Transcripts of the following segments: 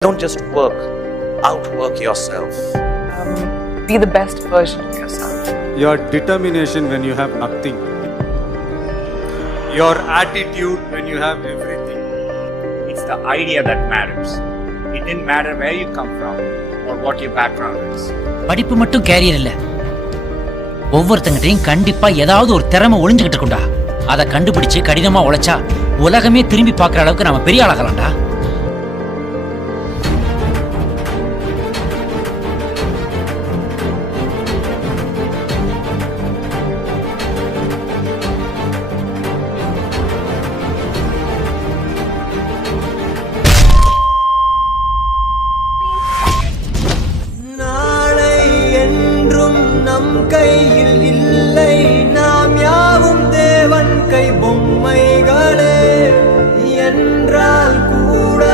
Don't just work, outwork yourself. Be the best version of yourself. Your determination when you have nothing. Your attitude when you have everything. It's the idea that matters. It didn't matter where you come from or what your background is. படிப்பு மட்டும் carrier இல்ல. ஒவ்வொருத்தங்கிட்டையும் கண்டிப்பா ஏதாவது ஒரு திறமை ஒளிஞ்சுகிட்டு இருக்கும்டா. அதை கண்டுபிடிச்சு கடினமா உழைச்சா உலகமே திரும்பி பார்க்குற அளவுக்கு நம்ம பெரிய ஆளாகலாம்டா. நம் கையில் இல்லை, நாம் யாவும் தேவன் கை பொம்மைகளே என்றால் கூட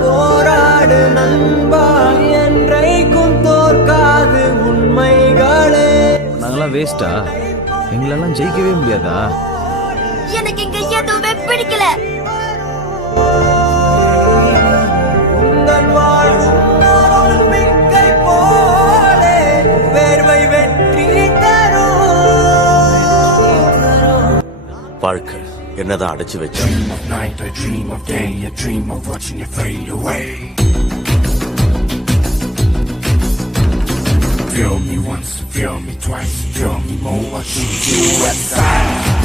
போராடு நண்பா, என்றைக்கும் தோற்காது உண்மைகளே. நாங்கெல்லாம் வேஸ்டா? எங்களெல்லாம் ஜெயிக்கவே முடியாதா? எனக்கு இங்க எதுவுமே பிடிக்கல. உங்கள் வாழும் வாழ்க்கை என்னதான் அடைச்சு வச்சா Feel me once, feel me twice, feel me more, I choose you at times.